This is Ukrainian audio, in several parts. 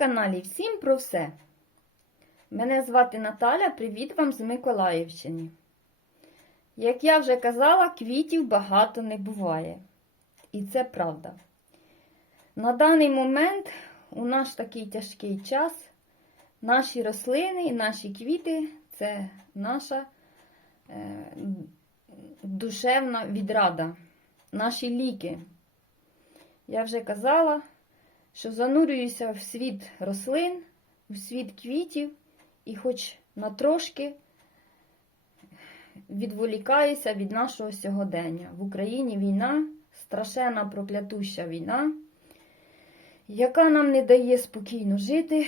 каналі Всім про все. Мене звати Наталя, привіт вам з Миколаївщини. Як я вже казала, квітів багато не буває. І це правда. На даний момент, у наш такий тяжкий час, наші рослини і наші квіти це наша е, душевна відрада, наші ліки. Я вже казала, що занурююся в світ рослин, в світ квітів і хоч на трошки відволікаюся від нашого сьогодення. В Україні війна, страшенна проклятуща війна, яка нам не дає спокійно жити.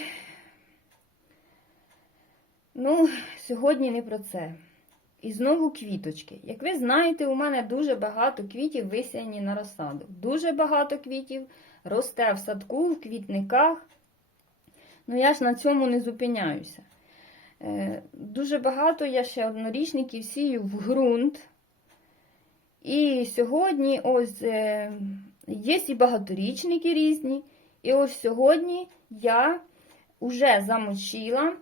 Ну, сьогодні не про це. І знову квіточки. Як ви знаєте, у мене дуже багато квітів висяні на розсаду. Дуже багато квітів росте в садку, в квітниках. Ну, я ж на цьому не зупиняюся. Е, Дуже багато я ще однорічників сію в ґрунт. І сьогодні ось е, є і багаторічники різні. І ось сьогодні я вже замочила,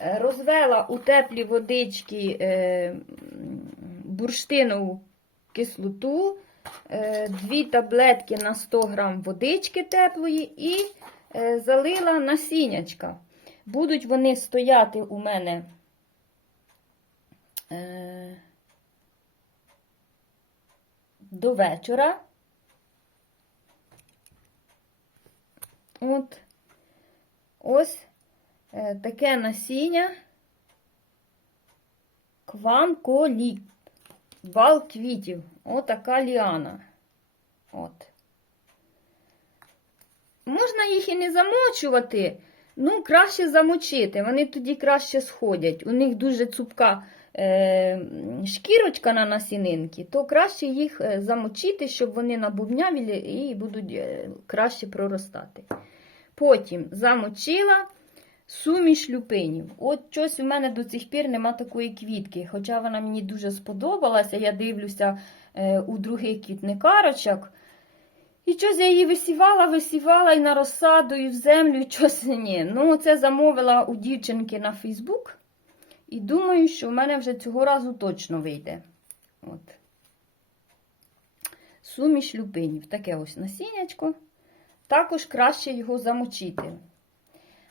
розвела у теплі водички е, бурштинову кислоту, е, дві таблетки на 100 грам водички теплої і е, залила насіннячка. Будуть вони стояти у мене е, до вечора. От ось е, таке насіння кванколіт. Бал квітів. Отака ліана. От. Можна їх і не замочувати. Ну, краще замочити, вони тоді краще сходять. У них дуже цупка е, шкірочка на насінинки, то краще їх е, замочити, щоб вони набувнявіли і будуть е, краще проростати. Потім замочила суміш люпинів. От щось у мене до цих пір нема такої квітки, хоча вона мені дуже сподобалася. Я дивлюся е, у других квітникарочок. І щось я її висівала, висівала і на розсаду, і в землю, і щось ні. Ну, це замовила у дівчинки на Фейсбук. І думаю, що в мене вже цього разу точно вийде. От. Суміш люпинів. Таке ось насіннячко. Також краще його замочити.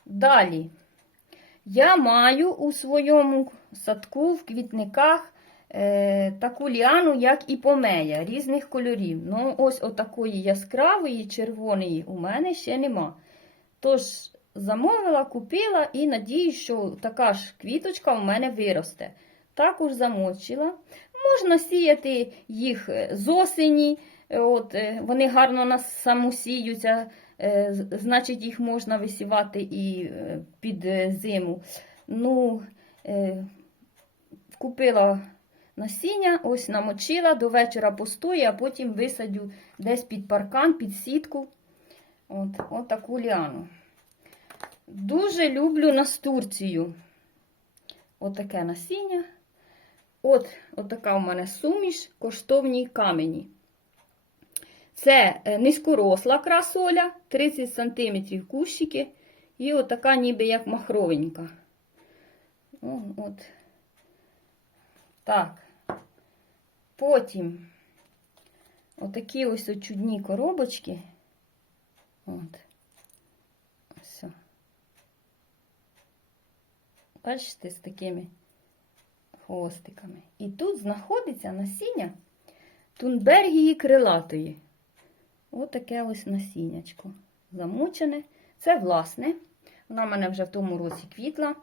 Далі. Я маю у своєму садку в квітниках е, таку ліану, як і помея, різних кольорів. Ну, ось отакої яскравої, червоної у мене ще нема. Тож, замовила, купила і надію, що така ж квіточка у мене виросте. Також замочила. Можна сіяти їх е, з осені, от, е, вони гарно самосіються, значить, їх можна висівати і е, під е, зиму. Ну, е, купила насіння, ось намочила, до вечора постою, а потім висадю десь під паркан, під сітку. От, от таку ліану. Дуже люблю настурцію. Отаке насіння. От така у мене суміш, коштовні камені. Це е, низькоросла красоля, 30 см кущики. І отака ніби як махровенька. О, от. Так. Потім отакі ось чудні коробочки. От. Ось. Бачите, з такими хвостиками. І тут знаходиться насіння тунбергії крилатої. Отаке ось насіннячко. Замучене. Це власне. Вона в мене вже в тому році квітла.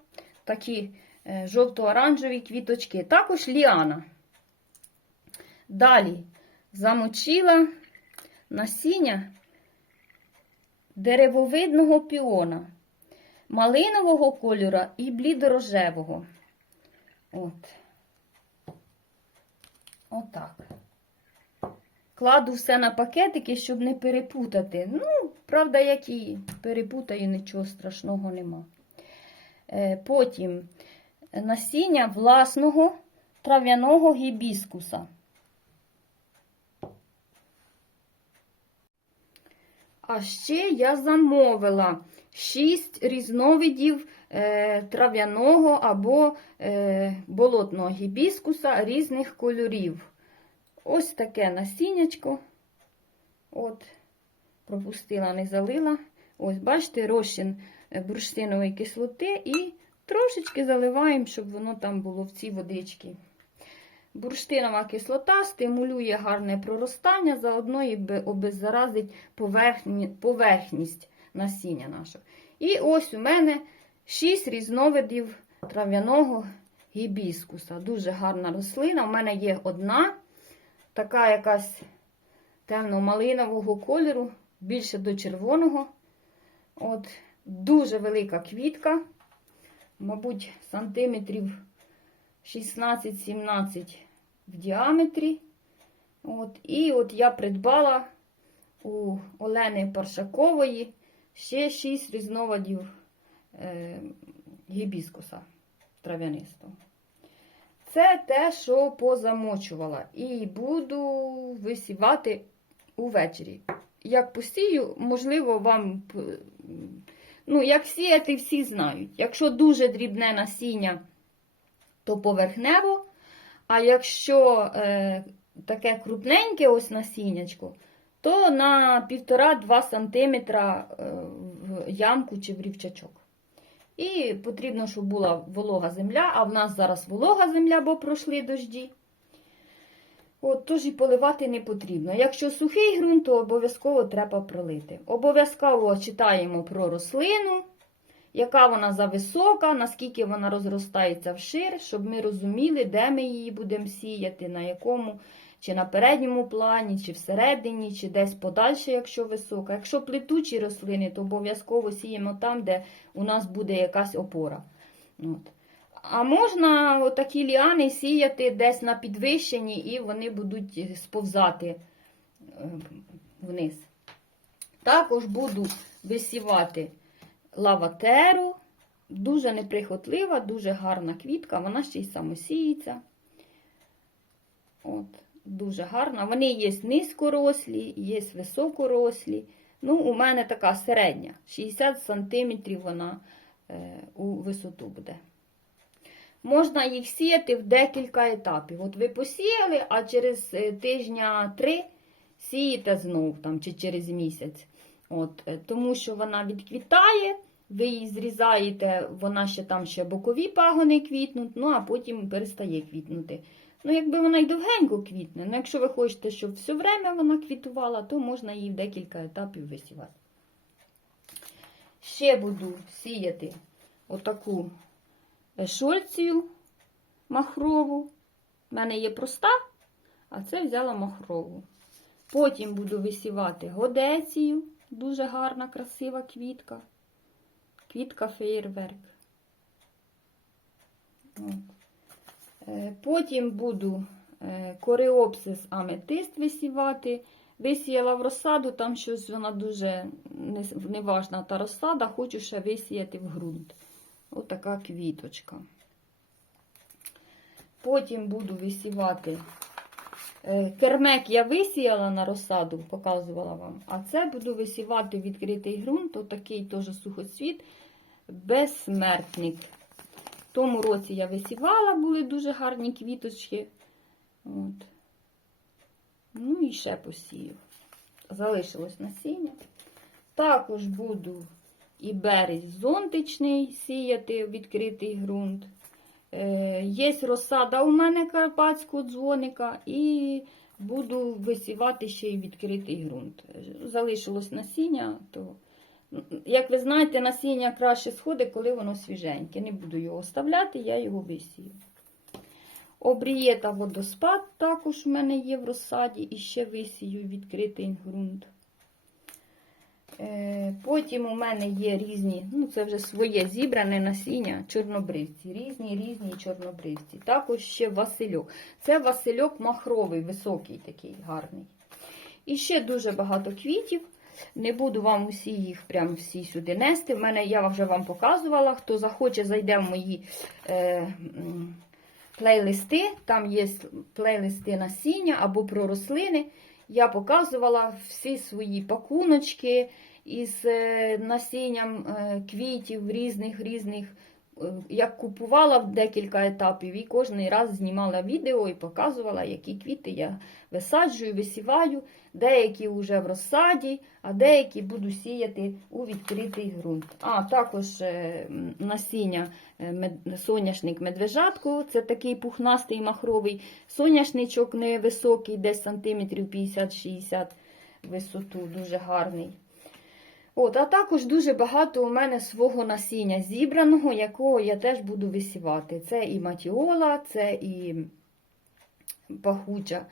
Такі е, жовто-оранжеві квіточки. Також ліана. Далі замочила насіння деревовидного піона, малинового кольора і блідорожевого. От. Отак. Кладу все на пакетики, щоб не перепутати. Ну, правда, як і перепутаю, нічого страшного нема. Е, Потім насіння власного трав'яного гібіскуса. А ще я замовила 6 різновидів е, трав'яного або е, болотного гібіскуса різних кольорів. Ось таке насіннячко. От, пропустила, не залила. Ось, бачите, розчин е, бурштинової кислоти і трошечки заливаємо, щоб воно там було в цій водичці. Бурштинова кислота стимулює гарне проростання, заодно і бе- обеззаразить поверхні, поверхність насіння нашого. І ось у мене 6 різновидів трав'яного гібіскуса. Дуже гарна рослина. У мене є одна, така якась темно-малинового кольору, більше до червоного. От, Дуже велика квітка, мабуть, сантиметрів 16-17 в діаметрі. От, і от я придбала у Олени Паршакової ще 6 різновидів е, гібіскуса трав'янистого. Це те, що позамочувала. І буду висівати увечері. Як посію, можливо, вам. Ну, як сіяти, всі знають. Якщо дуже дрібне насіння, то поверхнево. А якщо е, таке крупненьке ось насіннячко, то на 1,5-2 см в ямку чи в рівчачок. І потрібно, щоб була волога земля, а в нас зараз волога земля, бо пройшли дожді. От, тож і поливати не потрібно. Якщо сухий ґрунт, то обов'язково треба пролити. Обов'язково читаємо про рослину, яка вона зависока, наскільки вона розростається вшир, щоб ми розуміли, де ми її будемо сіяти, на якому, чи на передньому плані, чи всередині, чи десь подальше, якщо висока. Якщо плетучі рослини, то обов'язково сіємо там, де у нас буде якась опора. От. А можна отакі ліани сіяти десь на підвищенні, і вони будуть сповзати е, вниз. Також буду висівати лаватеру. Дуже неприхотлива, дуже гарна квітка, вона ще й самосіється. От, Дуже гарна. Вони є низькорослі, є високорослі. Ну, у мене така середня. 60 см вона е, у висоту буде. Можна їх сіяти в декілька етапів. От ви посіяли, а через е, тижня три сієте знов там, чи через місяць. От, е, тому що вона відквітає, ви її зрізаєте, вона ще там ще бокові пагони квітнуть, ну а потім перестає квітнути. Ну, якби вона й довгенько квітне, ну якщо ви хочете, щоб все время вона квітувала, то можна її в декілька етапів висівати. Ще буду сіяти отаку шольцію махрову. У мене є проста, а це взяла махрову. Потім буду висівати годецію, дуже гарна, красива квітка. Квітка феєрверк. Е, Потім буду е, кореопсис аметист висівати. Висіяла в розсаду, там щось вона дуже неважна та розсада, хочу ще висіяти в ґрунт. Ось така квіточка. Потім буду висівати. е, Кермек я висіяла на розсаду, показувала вам. А це буду висівати відкритий ґрунт, отакий теж сухоцвіт, безсмертник. В тому році я висівала, були дуже гарні квіточки. От. Ну і ще посію. Залишилось насіння. Також буду і березь зонтичний сіяти в відкритий ґрунт. Е, Є розсада у мене карпатського дзвоника, і буду висівати ще й відкритий ґрунт. Залишилось насіння, то, як ви знаєте, насіння краще сходить, коли воно свіженьке. Не буду його оставляти, я його висію. Обрієта водоспад також в мене є в розсаді, і ще висію відкритий ґрунт. Е, Потім у мене є різні, ну це вже своє зібране насіння чорнобривці. Різні різні чорнобривці. Також ще Васильок. Це Васильок махровий, високий такий гарний. І ще дуже багато квітів. Не буду вам усі їх прям всі сюди нести. В мене я вже вам показувала. Хто захоче, зайде в мої е, плейлисти. Там є плейлисти насіння або про рослини. я показувала всі свої пакуночки із е, насінням е, квітів різних різних. Як купувала в декілька етапів, і кожен раз знімала відео і показувала, які квіти я висаджую, висіваю. Деякі вже в розсаді, а деякі буду сіяти у відкритий ґрунт. А також е, насіння е, соняшник медвежатку, це такий пухнастий махровий соняшничок невисокий, десь сантиметрів 50-60 висоту, дуже гарний. От, а також дуже багато у мене свого насіння зібраного, якого я теж буду висівати. Це і матіола, це і пахуча,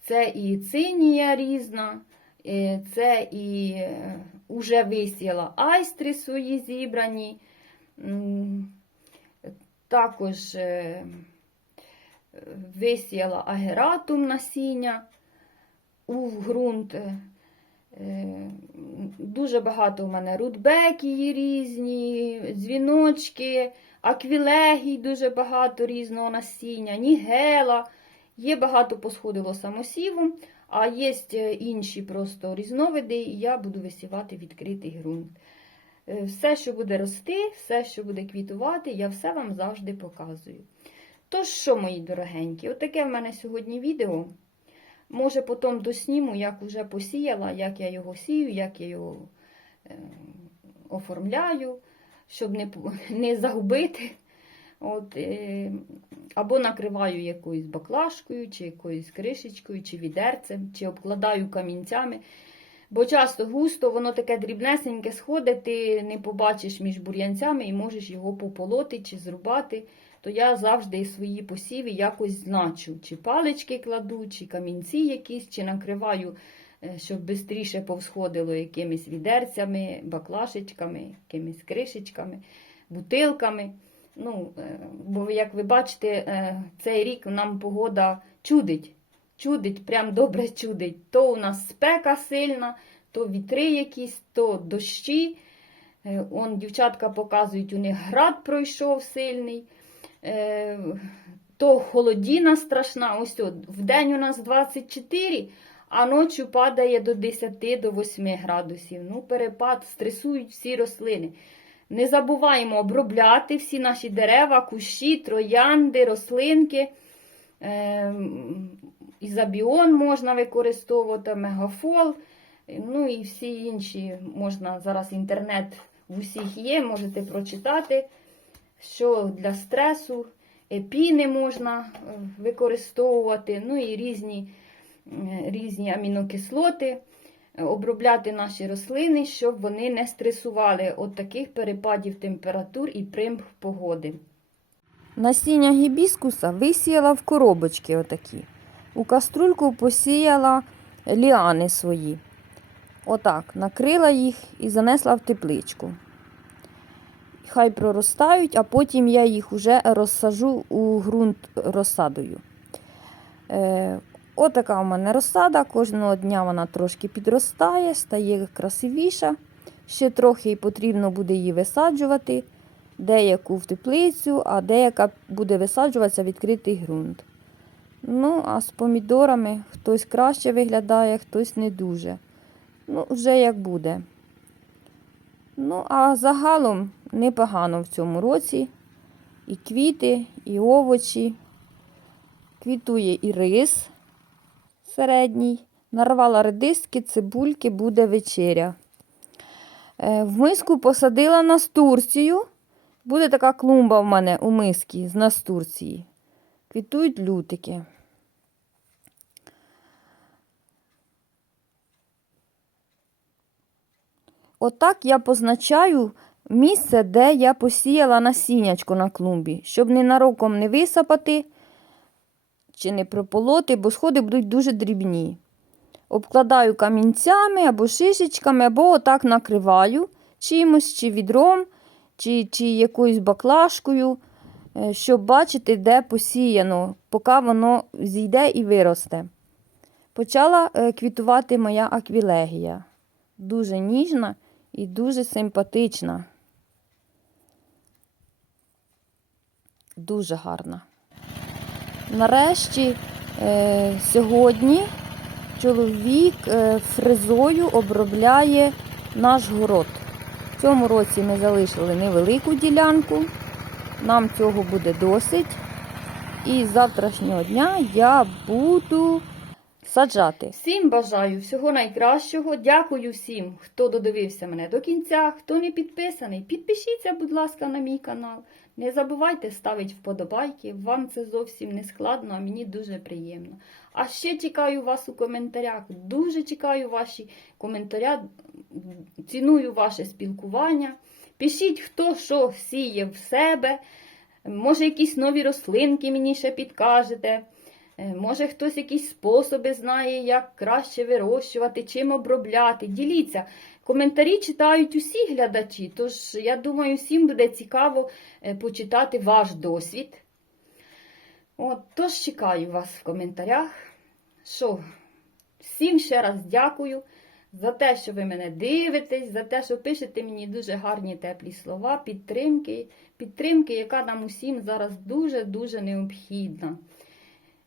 це і цинія різна, е, це і е, уже висіяла айстри свої зібрані. Також е, висіяла агератум насіння у ґрунт. Е, Дуже багато у мене рудбекії різні, дзвіночки, аквілегій дуже багато різного насіння, нігела. Є багато посходило самосівом, а є інші просто різновиди, і я буду висівати відкритий ґрунт. Е, Все, що буде рости, все, що буде квітувати, я все вам завжди показую. Тож що, мої дорогенькі, отаке в мене сьогодні відео. Може, потім досніму, як вже посіяла, як я його сію, як я його е, оформляю, щоб не, не загубити. От, е, або накриваю якоюсь баклажкою, чи якоюсь кришечкою, чи відерцем, чи обкладаю камінцями. Бо часто густо, воно таке дрібнесеньке сходить, ти не побачиш між бур'янцями і можеш його пополоти чи зрубати. То я завжди свої посіви якось значу. Чи палички кладу, чи камінці якісь, чи накриваю, е, щоб швидше повсходило якимись відерцями, баклашечками, якимись кришечками, бутилками. Ну, е, бо, як ви бачите, е, цей рік нам погода чудить. Чудить, прям добре чудить. То у нас спека сильна, то вітри якісь, то дощі. Он дівчатка показують, у них град пройшов сильний. Е, То холодіна страшна. Ось от, в день у нас 24, а ночі падає до 10 до 8 градусів. Ну, перепад, стресують всі рослини. Не забуваємо обробляти всі наші дерева, кущі, троянди, рослинки. Ем, Ізобіон можна використовувати, мегафол, ну і всі інші можна зараз інтернет в усіх є, можете прочитати, що для стресу, епіни можна е, використовувати, ну і різні, е, різні амінокислоти, е, обробляти наші рослини, щоб вони не стресували від таких перепадів температур і примх погоди. Насіння гібіскуса висіяла в коробочки отакі. У каструльку посіяла ліани свої. Отак, накрила їх і занесла в тепличку. Хай проростають, а потім я їх вже розсажу у ґрунт розсадою. Е, отака у мене розсада. Кожного дня вона трошки підростає, стає красивіша. Ще трохи потрібно буде її висаджувати. Деяку в теплицю, а деяка буде висаджуватися в відкритий ґрунт. Ну, а з помідорами хтось краще виглядає, хтось не дуже. Ну, вже як буде. Ну, а загалом непогано в цьому році. І квіти, і овочі. Квітує і рис середній. Нарвала редиски, цибульки, буде вечеря. Е, В миску посадила настурцію. Буде така клумба в мене у мискі з настурції. Квітують лютики. Отак я позначаю місце, де я посіяла насіннячко на клумбі, щоб ненароком не висапати чи не прополоти, бо сходи будуть дуже дрібні. Обкладаю камінцями або шишечками, або отак накриваю чимось, чи відром, чи, чи якоюсь баклажкою, е, щоб бачити, де посіяно, поки воно зійде і виросте. Почала е, квітувати моя аквілегія. Дуже ніжна і дуже симпатична. Дуже гарна. Нарешті, е, сьогодні чоловік е, фрезою обробляє наш город. В цьому році ми залишили невелику ділянку. Нам цього буде досить. І з завтрашнього дня я буду саджати. Всім бажаю всього найкращого. Дякую всім, хто додивився мене до кінця. Хто не підписаний, підпишіться, будь ласка, на мій канал. Не забувайте ставити вподобайки. Вам це зовсім не складно, а мені дуже приємно. А ще чекаю вас у коментарях. Дуже чекаю ваші коментаря. Ціную ваше спілкування. Пишіть, хто що сіє в себе. Може, якісь нові рослинки мені ще підкажете. Е, Може, хтось якісь способи знає, як краще вирощувати, чим обробляти. Діліться. Коментарі читають усі глядачі, тож я думаю, всім буде цікаво е, почитати ваш досвід. От, тож чекаю вас в коментарях. Що, всім ще раз дякую за те, що ви мене дивитесь, за те, що пишете мені дуже гарні теплі слова, підтримки, підтримки, яка нам усім зараз дуже-дуже необхідна.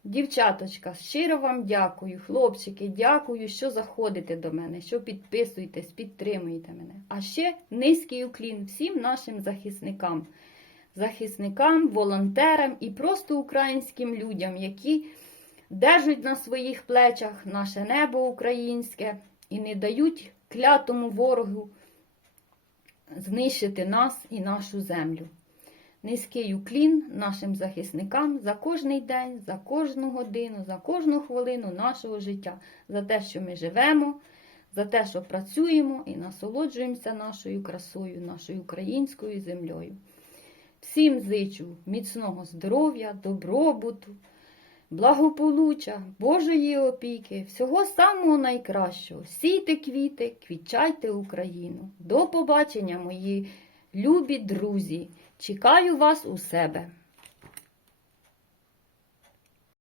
Дівчаточка, щиро вам дякую, хлопчики, дякую, що заходите до мене, що підписуєтесь, підтримуєте мене. А ще низький уклін всім нашим захисникам, захисникам, волонтерам і просто українським людям, які держать на своїх плечах наше небо українське і не дають клятому ворогу знищити нас і нашу землю. Низький уклін нашим захисникам за кожний день, за кожну годину, за кожну хвилину нашого життя, за те, що ми живемо, за те, що працюємо і насолоджуємося нашою красою, нашою українською землею. Всім зичу міцного здоров'я, добробуту, благополуччя, Божої опіки, всього самого найкращого. Сійте квіти, квітчайте Україну. До побачення, мої любі друзі! Чекаю вас у себе.